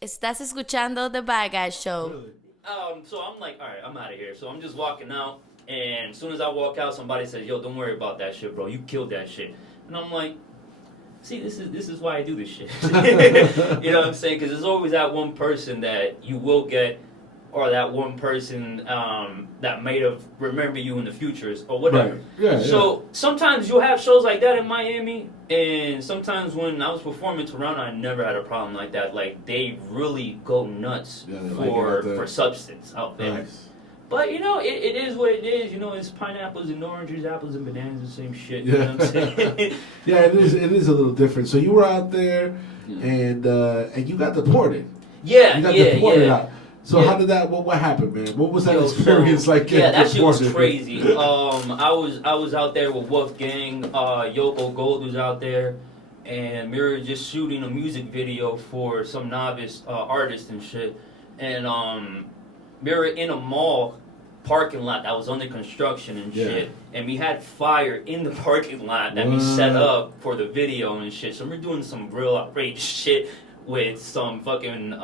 Estás escuchando The Bad Guy Show. Really? So I'm like, all right, I'm out of here. So I'm just walking out, and as soon as I walk out, somebody says, "Yo, don't worry about that shit, bro. You killed that shit." And I'm like, see, this is why I do this shit. You know what I'm saying? Because there's always that one person that you will get, or that one person that might have remember you in the futures or whatever. Right. Yeah. So sometimes you'll have shows like that in Miami, and sometimes when I was performing in Toronto, I never had a problem like that. Like they really go nuts for substance out there. Nice. But you know, it is what it is. You know, it's pineapples and oranges, apples and bananas, the same shit. Yeah. You know what I'm saying? Yeah, it is. It is a little different. So you were out there, and you got deported. Yeah, You got yeah, deported yeah. out. So how did that? What happened, man? What was that Yo, experience like? Yeah, that shit was deported? crazy. I was out there with Wolfgang. Yoko Gold was out there, and we were just shooting a music video for some novice artist and shit. And we were in a mall parking lot that was under construction and shit, and we had fire in the parking lot that we set up for the video and shit. So we're doing some real outrageous shit with some fucking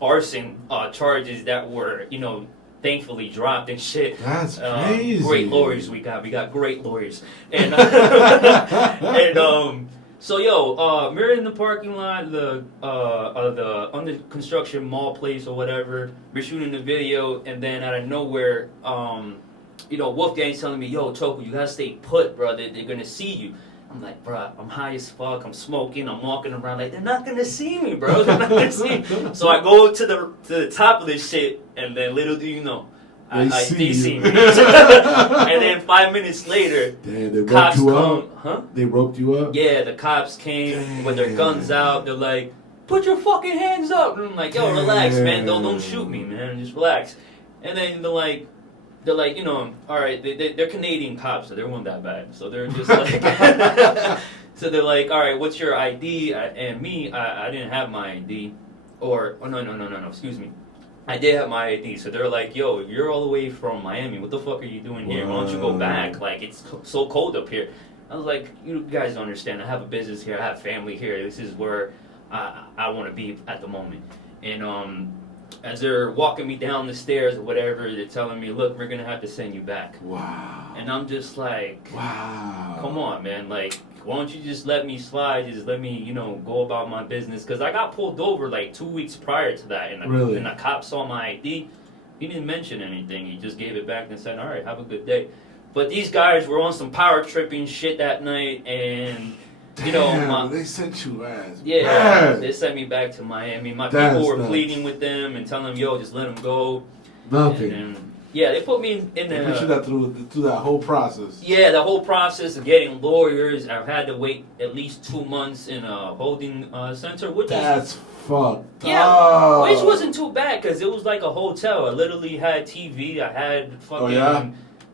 arson charges that were, you know, thankfully dropped and shit. That's crazy. Great lawyers we got. We got great lawyers. And and so we're in the parking lot, the under construction mall place or whatever. We're shooting the video, and then out of nowhere, Wolfgang's telling me, "Yo, Choco, you gotta stay put, bro. They're gonna see you." I'm like, bro, I'm high as fuck. I'm smoking. I'm walking around like they're not gonna see me, bro. They're not gonna see me. So I go to the top of this shit, and then little do you know, they see me. And then 5 minutes later, damn, they cops roped you come. up? Huh? They roped you up? Yeah, the cops came with their guns out. They're like, "Put your fucking hands up!" And I'm like, "Yo, relax, man. Don't shoot me, man. Just relax." And then they're like, you know, all right, they're Canadian cops, so they weren't that bad. So they're just like, so they're like, all right, what's your ID? And me, I didn't have my ID, no, excuse me. I did have my ID, so they're like, yo, you're all the way from Miami. What the fuck are you doing here? Why don't you go back? Like, it's so cold up here. I was like, you guys don't understand. I have a business here. I have family here. This is where I want to be at the moment. And as they're walking me down the stairs or whatever, they're telling me, look, we're going to have to send you back. Wow. And I'm just like, wow. Come on, man. Like, why don't you just let me slide? Just let me, you know, go about my business. Because I got pulled over like 2 weeks prior to that. And the cop saw my ID. He didn't mention anything. He just gave it back and said, all right, have a good day. But these guys were on some power tripping shit that night. And, you know, they sent you ass. Yeah, bad. They sent me back to Miami. My people were pleading with them and telling them, yo, just let them go. Nothing. And yeah, they put me in They put you that through that whole process. Yeah, the whole process of getting lawyers. I've had to wait at least 2 months in a holding center, which that's fucked up. Which wasn't too bad because it was like a hotel. I literally had TV. I had fucking. Oh, yeah?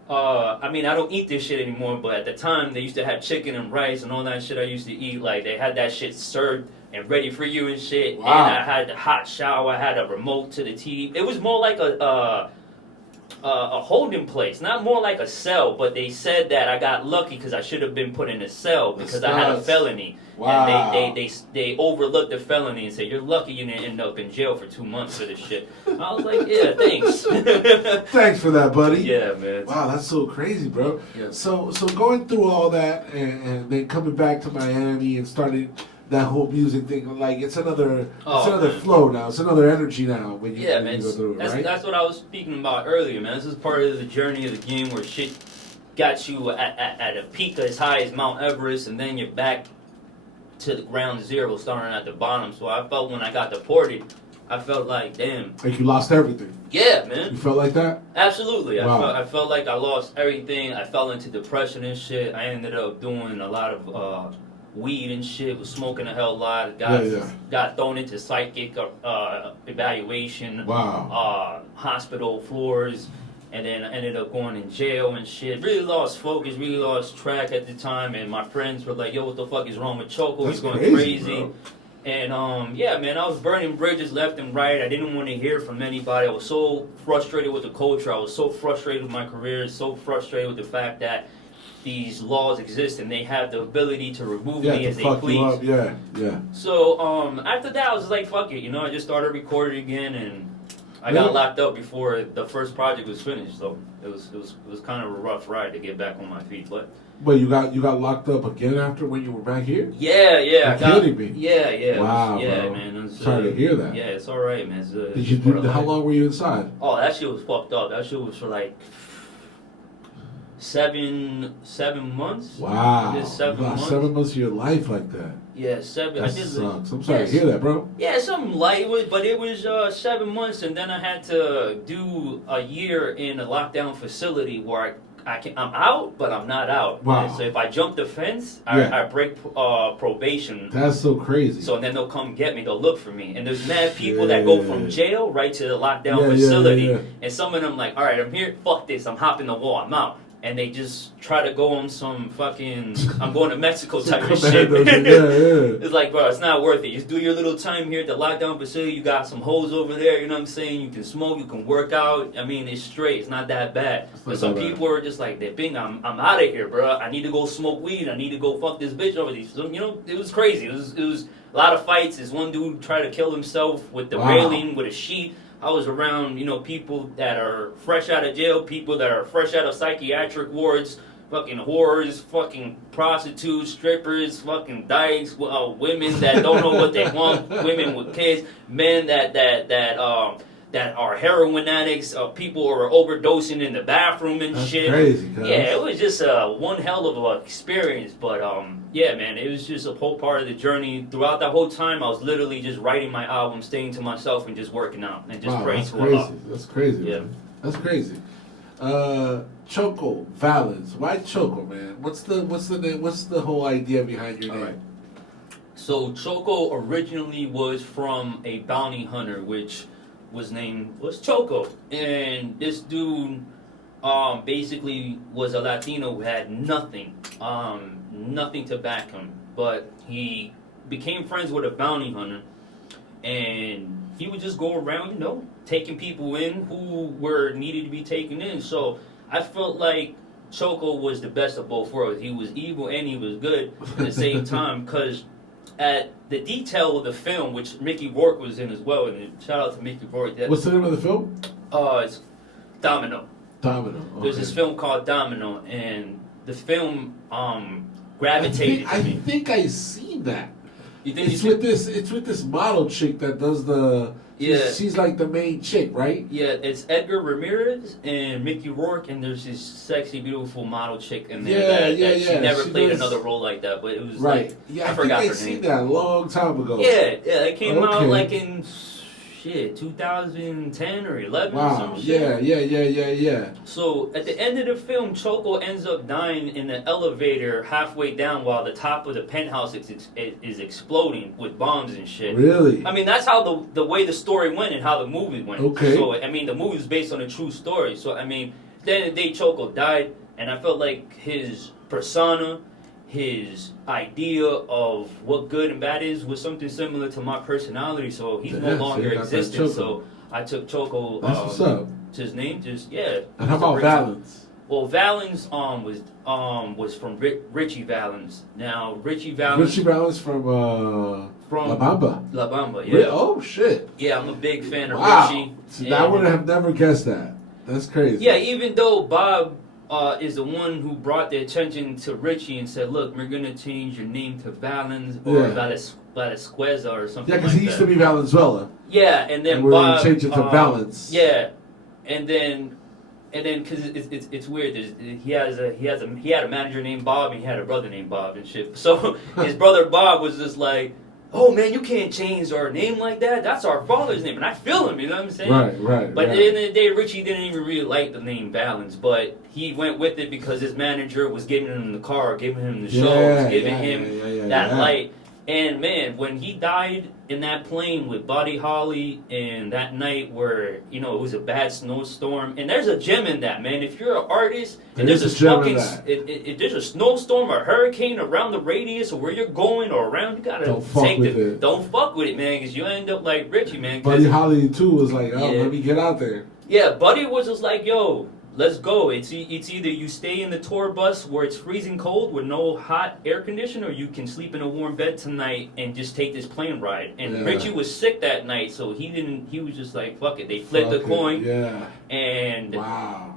I mean, I don't eat this shit anymore, but at the time they used to have chicken and rice and all that shit I used to eat. Like they had that shit served and ready for you and shit. Wow. And I had a hot shower. I had a remote to the TV. It was more like a holding place, not more like a cell. But they said that I got lucky because I should have been put in a cell because I had a felony. Wow. And they overlooked the felony and said, you're lucky you didn't end up in jail for 2 months for this shit. I was like, yeah, thanks. Thanks for that, buddy. Yeah, man. Wow, that's so crazy, bro. Yeah. So going through all that and then coming back to Miami and starting that whole music thing, like it's another flow now. It's another energy now when you, man, go through it, right? That's what I was speaking about earlier, man. This is part of the journey of the game where shit got you at a peak as high as Mount Everest, and then you're back to the ground zero, starting at the bottom. So I felt when I got deported, I felt like, damn. Like you lost everything. Yeah, man. You felt like that? Absolutely. Wow. I felt like I lost everything. I fell into depression and shit. I ended up doing a lot of weed and shit, was smoking a hell lot. Got thrown into psychic evaluation. Wow. Hospital floors. And then I ended up going in jail and shit. Really lost focus, really lost track at the time. And my friends were like, yo, what the fuck is wrong with Choco? He's going crazy. Bro. And, yeah, man, I was burning bridges left and right. I didn't want to hear from anybody. I was so frustrated with the culture. I was so frustrated with my career, so frustrated with the fact that these laws exist and they have the ability to remove Yeah, me to as they fuck please. you up. Yeah, yeah. So after that, I was like, fuck it, you know. I just started recording again, and I got locked up before the first project was finished. So it was kind of a rough ride to get back on my feet, but. Wait, you got locked up again after when you were back here? Yeah. You're kidding me. Yeah. Wow, yeah, bro. man. It was, Sorry to hear that. Yeah, it's all right, man. Did you do? How long were you inside? Oh, that shit was fucked up. That shit was for like 7 months. Wow. I did 7 months. 7 months of your life like that. Yeah, 7. That I did sucks. I'm sorry to hear that, bro. Yeah, something light, but it was 7 months, and then I had to do a year in a lockdown facility where I'm out, but I'm not out. Wow. And so if I jump the fence, Yeah. I break probation. That's so crazy. So then they'll come get me. They'll look for me. And there's mad people that go from jail right to the lockdown facility. Yeah. And some of them like, all right, I'm here. Fuck this. I'm hopping the wall. I'm out. And they just try to go on some fucking I'm going to Mexico type of shit. It's like, bro, it's not worth it. Just do your little time here at the lockdown facility. You got some hoes over there. You know what I'm saying? You can smoke. You can work out. I mean, it's straight. It's not that bad. But some people are just like, I'm out of here, bro. I need to go smoke weed. I need to go fuck this bitch over these. So, you know, it was crazy. It was a lot of fights. This one dude tried to kill himself with the railing with a sheet. I was around, you know, people that are fresh out of jail, people that are fresh out of psychiatric wards, fucking whores, fucking prostitutes, strippers, fucking dykes, women that don't know what they want, women with kids, men that are heroin addicts, people who are overdosing in the bathroom and That's shit. Crazy, cuz. Yeah, it was just one hell of an experience. But yeah, man, it was just a whole part of the journey. Throughout that whole time, I was literally just writing my album, staying to myself, and just working out and just praying to Allah. That's crazy. Yeah, man. That's crazy. Choco Valens. Why Choco, man? What's the name? What's the whole idea behind your name? Right. So Choco originally was from a bounty hunter, which was Choco, and this dude basically was a Latino who had nothing to back him, but he became friends with a bounty hunter, and he would just go around, you know, taking people in who were needed to be taken in. So I felt like Choco was the best of both worlds. He was evil and he was good at the same time, because at the detail of the film, which Mickey Rourke was in as well, and shout out to Mickey Rourke. What's the name of the film? It's Domino. Domino. Okay. There's this film called Domino, and the film gravitated to me. I think I seen that. You think it's with this model chick that does the. She's like the main chick, right? Yeah, it's Edgar Ramirez and Mickey Rourke, and there's this sexy, beautiful model chick in there. She never played another role like that, but it was right. Like, yeah, I forgot her name. I seen that a long time ago. Yeah, it came out like in 2010 or 11 or some shit. Yeah. So at the end of the film, Choco ends up dying in the elevator halfway down while the top of the penthouse is exploding with bombs and shit. Really? I mean, that's how the way the story went and how the movie went. Okay. So, I mean, the movie was based on a true story. So, I mean, at the end of the day, Choco died, and I felt like his persona, his idea of what good and bad is was something similar to my personality, so he's no longer existent. So I took Choco. That's what's up. His name, And how about Valens? Well, Valens was from Richie Valens. Now Richie Valens from La Bamba. La Bamba, yeah. Oh shit. Yeah, I'm a big fan of Richie. Richie. I would have never guessed that. That's crazy. Yeah, even though Bob is the one who brought the attention to Richie and said, look, we're going to change your name to Valens or Valesqueza or something like that. Yeah, because he used to be Valenzuela. Yeah, and then we're Bob... going to change it to Valens. Yeah, and then because it's weird, he had a manager named Bob and he had a brother named Bob and shit. So his brother Bob was just like, oh man, you can't change our name like that. That's our father's name, and I feel him. You know what I'm saying? Right. But at the end of the day, Richie didn't even really like the name Valens, but he went with it because his manager was giving him the car, giving him the shows, giving him that light. And man, when he died in that plane with Buddy Holly, and that night where it was a bad snowstorm, and there's a gem in that, man. If you're an artist and there's a fucking if there's a snowstorm or hurricane around the radius of where you're going or around, you gotta don't fuck with it, man, because you end up like Richie, man. Buddy Holly too was like, let me get out there. Yeah, Buddy was just like, yo, let's go. It's either you stay in the tour bus where it's freezing cold with no hot air conditioner, or you can sleep in a warm bed tonight and just take this plane ride. And Richie was sick that night, so he was just like, fuck it. They flipped the coin. Yeah. And wow.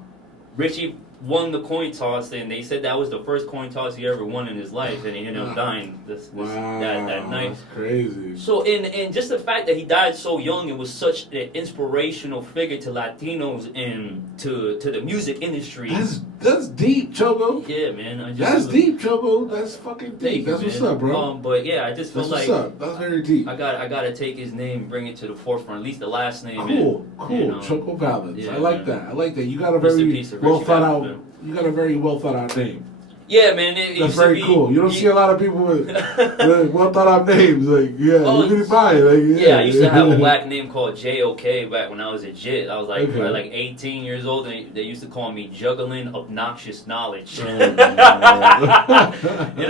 Richie won the coin toss, and they said that was the first coin toss he ever won in his life, and he ended up dying that night. That's crazy. So, and just the fact that he died so young, it was such an inspirational figure to Latinos and to the music industry. That's deep, Choco. Yeah, man. That's deep, Choco. That's fucking deep. That's what's up, bro. But yeah, I just feel like what's up. That's very deep. I gotta take his name, bring it to the forefront, at least the last name. Cool. Choco Valens. Yeah, I like that. You got a very well thought out. You got a very well thought out name. Yeah, man. That's very cool. You don't see a lot of people with well thought out names. Like, you can buy it. Like, I used to have a whack name called JOK back when I was a jit. I was like, like 18 years old, and they used to call me Juggling Obnoxious Knowledge. You know what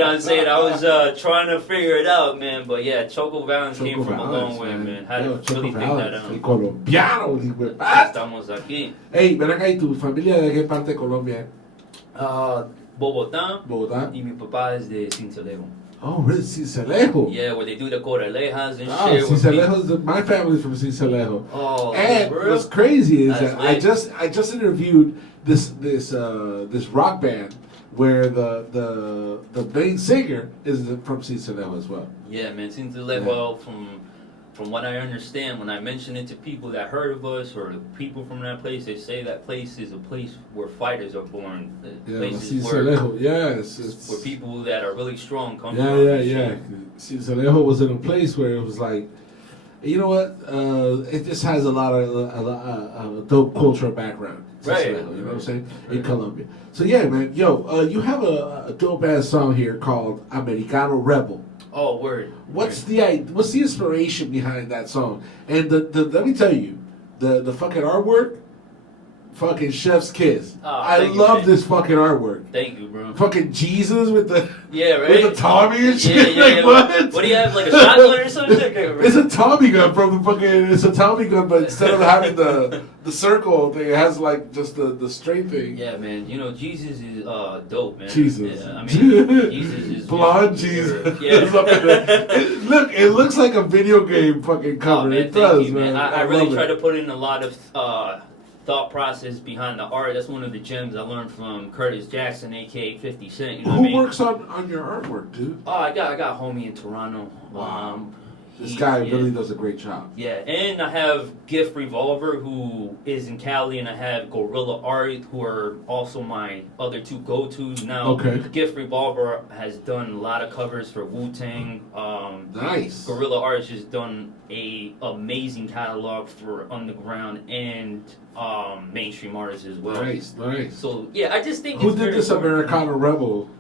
I'm saying? I was trying to figure it out, man. But yeah, Choco Valens came from a long way, man. Had to really think that out. El colombiano, Estamos aquí. Hey, ven acá, ¿y tu familia de qué parte de Colombia? Bogotá. Y mi papá es de Cincelejo. Oh, really? Cincelejo? Yeah, where they do the correlejas and shit. Cincelejo, my family's from Cincelejo. Oh, and what's crazy is that I just interviewed this rock band where the main singer is from Cincelejo as well. Yeah, man, Cincelejo from what I understand, when I mention it to people that heard of us or people from that place, they say that place is a place where fighters are born. Places where people that are really strong come from. Yeah. Cincelejo was in a place where it was like, you know what? It just has a lot of dope cultural background. Right. You know what I'm saying? In Colombia. So yeah, man. Yo, you have a dope ass song here called Americano Rebel. Oh, word. What's the inspiration behind that song? And let me tell you, the fucking artwork, fucking chef's kiss. Oh, I love this fucking artwork. Thank you, bro. Fucking Jesus with the with the Tommy and shit. Yeah. What do you have, like a shotgun or something? It's a Tommy gun from the fucking. It's a Tommy gun, but instead of having the circle thing, it has like just the straight thing. Yeah, man. You know, Jesus is dope, man. Jesus. Yeah, I mean, Jesus is blonde Jesus. Yeah. It looks like a video game fucking cover. Oh, man, it does, man. I really try to put in a lot of thought process behind the art. That's one of the gems I learned from Curtis Jackson, aka 50 Cent. You know Who works on your artwork, dude? Oh, I got a homie in Toronto. Wow. This guy really does a great job. Yeah, and I have Gift Revolver, who is in Cali, and I have Gorilla Art, who are also my other two go-tos now. Okay. Gift Revolver has done a lot of covers for Wu-Tang. Nice. Gorilla Art has just done a amazing catalog for underground and mainstream artists as well. Nice. So yeah, I just think who did this Americano Rebel?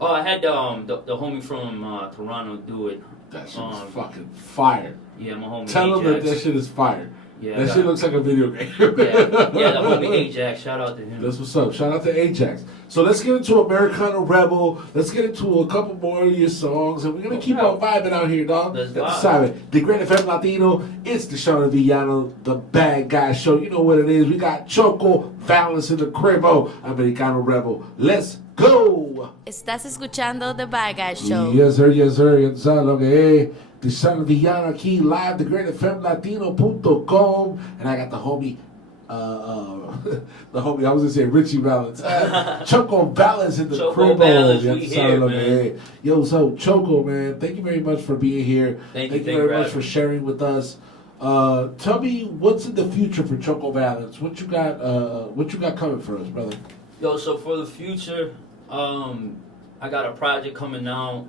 Oh, I had the homie from Toronto do it. That shit is fucking fire. Yeah, my homie Tell Ajax. him that shit is fire. Yeah, that shit looks like a video game. the homie Ajax. Shout out to him. That's what's up. Shout out to Ajax. So let's get into Americano Rebel. Let's get into a couple more of your songs, and we're gonna keep on vibing out here, dog. Let's vibe. Dagr8fm Latino. It's D'shon El Villano, the bad guy show. You know what it is. We got Choco Valens in the cribbo. Americano Rebel. Let's go. Estás escuchando The Bad Guy Show. Yes, sir. You saben lo que es. D'shon El Villano aquí live, Dagr8fmlatino.com, and I got the homie, I was gonna say Richie Valens, Choco Valens in the crib. Yo, so Choco, man, thank you very much for being here. Thank you very much for sharing with us. Tell me what's in the future for Choco Valens. What you got coming for us, brother? Yo, so for the future, I got a project coming out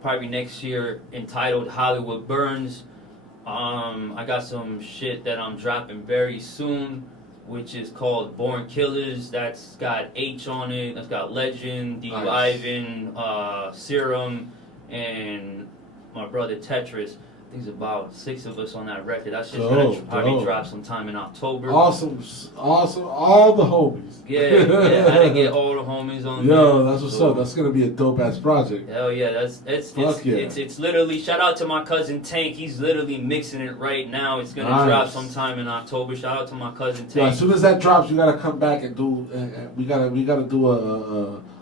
probably next year entitled Hollywood Burns. I got some shit that I'm dropping very soon, which is called Born Killers. That's got H on it. That's got Legend, D. Ivan, Serum, and my brother Tetris. There's about 6 of us on that record. That shit's gonna probably drop sometime in October. Awesome, all the homies. Yeah, I had to get all the homies on there. Yo, that's what's up. That's gonna be a dope ass project. Hell yeah, it's literally, shout out to my cousin Tank. He's literally mixing it right now. It's gonna drop sometime in October. Shout out to my cousin Tank. Yeah, as soon as that drops, you gotta come back and do. We gotta do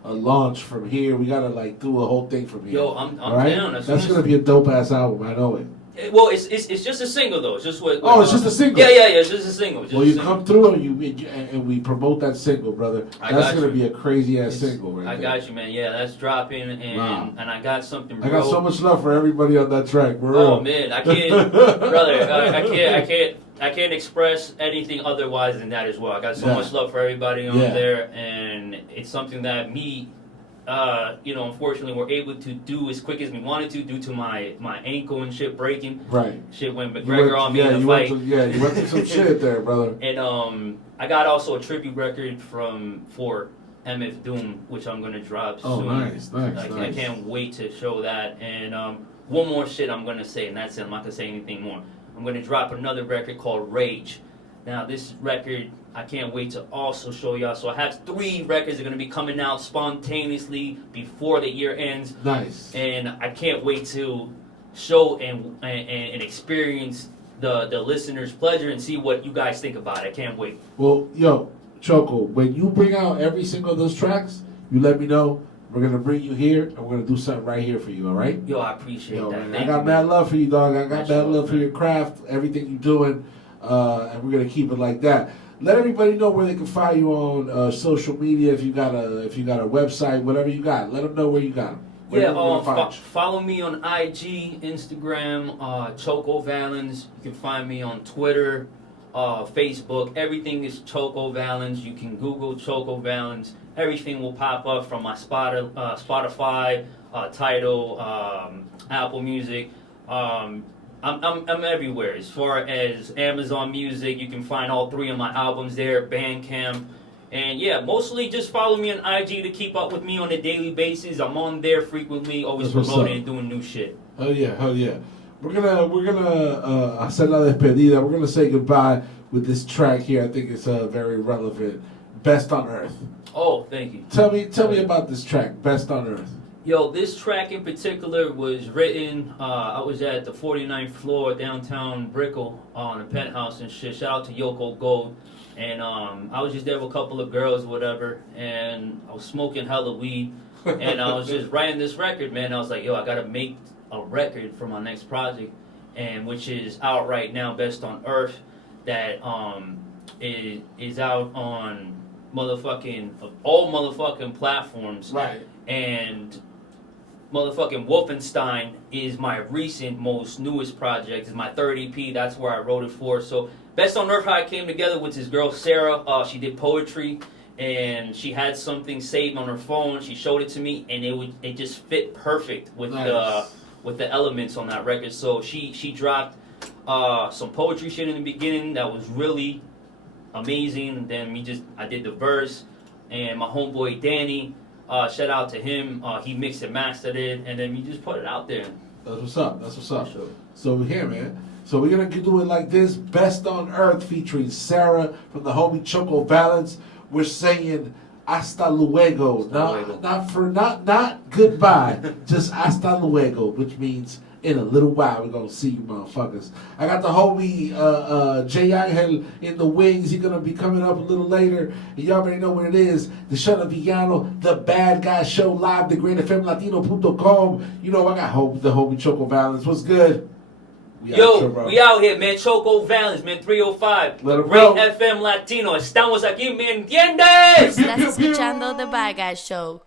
a launch from here. We gotta like do a whole thing from here. Yo, I'm down. That's gonna be a dope ass album. I know it. Well, it's just a single though. It's just what. It's just a single. Yeah. It's just a single. You come through and we promote that single, brother. That's gonna be a crazy ass single, right? I got you, man. Yeah, that's dropping, and I got something. I got so much love for everybody on that track, bro. Oh man, I can't, brother. I can't express anything otherwise than that as well. I got so much love for everybody on there, and it's something that me. Unfortunately, we're able to do as quick as we wanted to due to my ankle and shit breaking. Right. Shit went McGregor on me in a fight. You went through some shit there, brother. And I got also a tribute record for MF Doom, which I'm gonna drop soon. Oh, nice. I can't wait to show that. And one more shit I'm gonna say, and that's it. I'm not gonna say anything more. I'm gonna drop another record called Rage. Now, this record, I can't wait to also show y'all. So I have 3 records that are going to be coming out spontaneously before the year ends. Nice. And I can't wait to show and experience the listeners' pleasure and see what you guys think about it. I can't wait. Well, yo, Choco, when you bring out every single of those tracks, you let me know. We're going to bring you here, and we're going to do something right here for you, all right? Yo, I appreciate that. Man, I got mad love for you, dog. I got mad love for your craft, everything you're doing. And we're gonna keep it like that. Let everybody know where they can find you on social media. If you got a website, whatever you got, let them know where you got them. Follow me on IG, Instagram, CHOCO VALENS. You can find me on Twitter, Facebook. Everything is CHOCO VALENS. You can Google CHOCO VALENS. Everything will pop up from my Spotify, Tidal, Apple Music. I'm everywhere. As far as Amazon Music, you can find all 3 of my albums there, Bandcamp. And yeah, mostly just follow me on IG to keep up with me on a daily basis. I'm on there frequently, always promoting and doing new shit. Hell yeah. We're gonna hacer la despedida. We're gonna say goodbye with this track here. I think it's very relevant. Best on Earth. Oh, thank you. Tell me about this track, Best on Earth. Yo, this track in particular was written, I was at the 49th floor downtown Brickell on the penthouse and shit. Shout out to Yoko Gold. And I was just there with a couple of girls, whatever, and I was smoking hella weed. And I was just writing this record, man. I was like, yo, I gotta make a record for my next project, and which is out right now, Best on Earth, that is out on all motherfucking platforms. Right. And motherfucking Wolfenstein is my most newest project. It's my 3rd EP. That's where I wrote it for. So Best on Earth, how I came together with this girl Sarah. She did poetry, and she had something saved on her phone. She showed it to me, and it just fit perfect with the elements on that record. So she dropped some poetry shit in the beginning that was really amazing. And then I did the verse, and my homeboy Danny. Shout out to him. He mixed and mastered it, and then we just put it out there. That's what's up. Sure. So we're here, man. So we're gonna do it like this: Best on Earth featuring Sarah from the homie CHOCO VALENS. We're saying hasta luego, not goodbye, just hasta luego, which means in a little while we're gonna see you motherfuckers. I got the homie J Angel in the wings. He's gonna be coming up a little later, and you already know what it is. D'shon El Villano, the Bad Guy Show live, Dagr8fm Latino.com. You know I got the homie CHOCO VALENS. What's good? We out here, man. CHOCO VALENS, man. 305. Dagr8fm Latino. Estamos aquí, ¿me entiendes? Estás escuchando The Bad Guy Show.